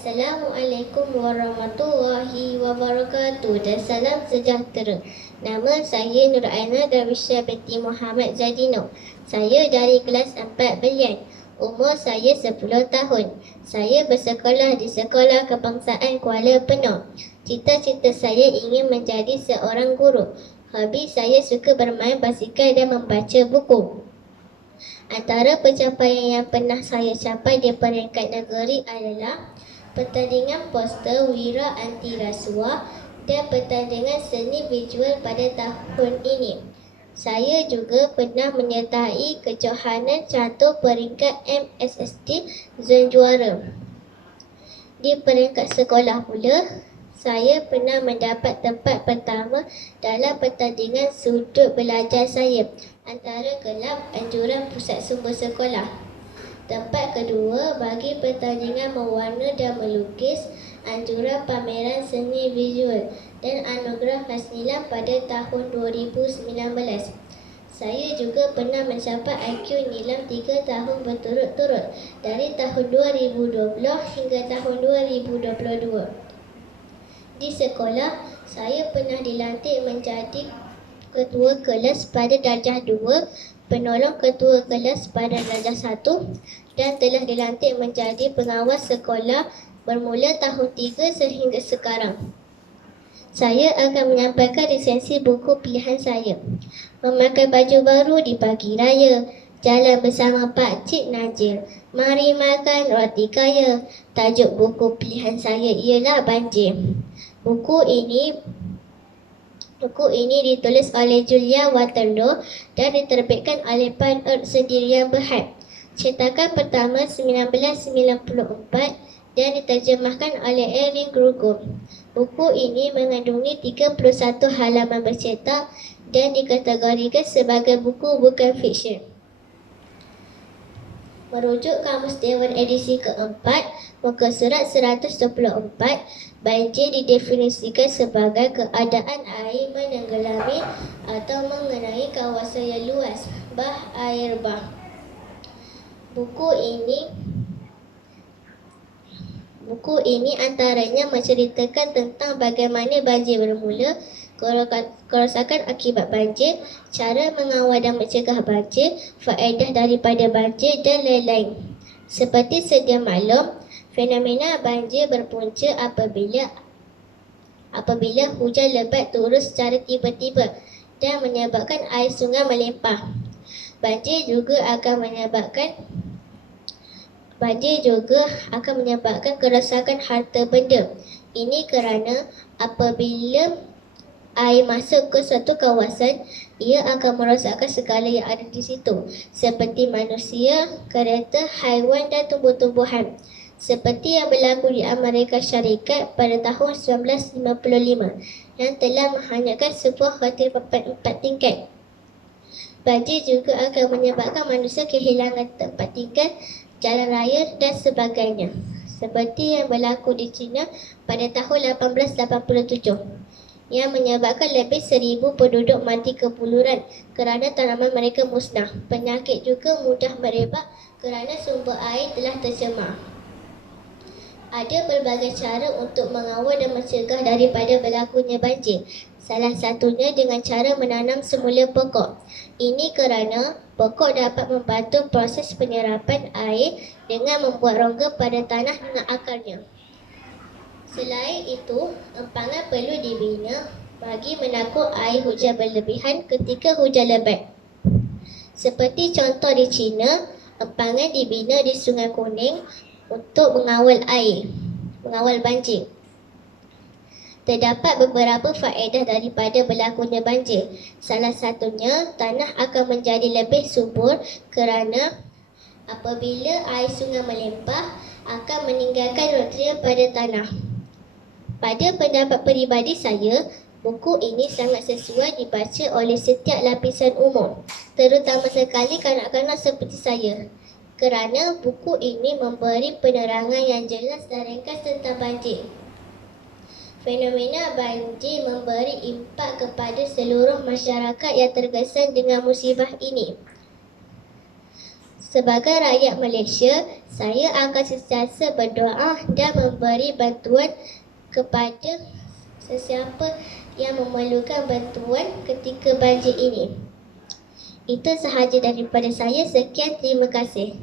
Assalamualaikum warahmatullahi wabarakatuh dan salam sejahtera. Nama saya Nur Aina Darwisha binti Muhammad Zadino. Saya dari kelas 4 Belian. Umur saya 10 tahun. Saya bersekolah di Sekolah Kebangsaan Kuala Penuh. Cita-cita saya ingin menjadi seorang guru. Hobi saya suka bermain basikal dan membaca buku. Antara pencapaian yang pernah saya capai di peringkat negeri adalah pertandingan poster Wira Anti Rasuah dan pertandingan seni visual pada tahun ini. Saya juga pernah menyertai kejohanan catur peringkat MSST Zon Juara. Di peringkat sekolah pula, saya pernah mendapat tempat pertama dalam pertandingan sudut belajar saya antara kelab anjuran pusat sumber sekolah. Tempat kedua bagi pertandingan mewarna dan melukis anjuran pameran seni visual dan anugerah Hasnilah pada tahun 2019. Saya juga pernah mencapai IQ nilam 3 tahun berturut-turut dari tahun 2020 hingga tahun 2022. Di sekolah, saya pernah dilantik menjadi ketua kelas pada darjah 2, penolong ketua kelas pada darjah 1 dan telah dilantik menjadi pengawas sekolah bermula tahun 3 sehingga sekarang. Saya akan menyampaikan resensi buku pilihan saya. Memakai baju baru di pagi raya, jalan bersama Pak Cik Najil, mari makan roti kaya. Tajuk buku pilihan saya ialah Banjir. Buku ini ditulis oleh Julia Waterloo dan diterbitkan oleh Pan Earth Sendirian Berhad. Cetakan pertama 1994 dan diterjemahkan oleh Erin Grugo. Buku ini mengandungi 31 halaman bercetak dan dikategorikan sebagai buku bukan fiksyen. Merujuk Kamus Dewan edisi keempat, muka surat 124, banjir didefinisikan sebagai keadaan air menenggelami atau mengenai kawasan yang luas, air bah. Buku ini antaranya menceritakan tentang bagaimana banjir bermula, kerosakan akibat banjir, cara mengawal dan mencegah banjir, faedah daripada banjir dan lain-lain. Seperti sedia maklum, fenomena banjir berpunca apabila hujan lebat turun secara tiba-tiba dan menyebabkan air sungai melimpah. Banjir juga akan menyebabkan kerosakan harta benda. Ini kerana apabila air masuk ke suatu kawasan, ia akan merosakkan segala yang ada di situ, seperti manusia, kereta, haiwan dan tumbuh-tumbuhan. Seperti yang berlaku di Amerika Syarikat pada tahun 1955 yang telah menghanyutkan sebuah hotel 4 tingkat. Banjir juga akan menyebabkan manusia kehilangan tempat tinggal, jalan raya dan sebagainya. Seperti yang berlaku di China pada tahun 1887 yang menyebabkan lebih 1,000 penduduk mati kepuluran kerana tanaman mereka musnah. Penyakit juga mudah merebak kerana sumber air telah tercemar. Ada pelbagai cara untuk mengawal dan mencegah daripada berlakunya banjir. Salah satunya dengan cara menanam semula pokok. Ini kerana pokok dapat membantu proses penyerapan air dengan membuat rongga pada tanah dengan akarnya. Selain itu, empangan perlu dibina bagi menakut air hujan berlebihan ketika hujan lebat. Seperti contoh di China, empangan dibina di Sungai Kuning untuk mengawal banjir. Terdapat beberapa faedah daripada berlakunya banjir. Salah satunya, tanah akan menjadi lebih subur kerana apabila air sungai melimpah akan meninggalkan nutrien pada tanah. Pada pendapat peribadi saya, buku ini sangat sesuai dibaca oleh setiap lapisan umur, terutama sekali kanak-kanak seperti saya, kerana buku ini memberi penerangan yang jelas dan ringkas tentang banjir. Fenomena banjir memberi impak kepada seluruh masyarakat yang terkesan dengan musibah ini. Sebagai rakyat Malaysia, saya akan sentiasa berdoa dan memberi bantuan kepada sesiapa yang memerlukan bantuan ketika banjir ini. Itu sahaja daripada saya. Sekian, terima kasih.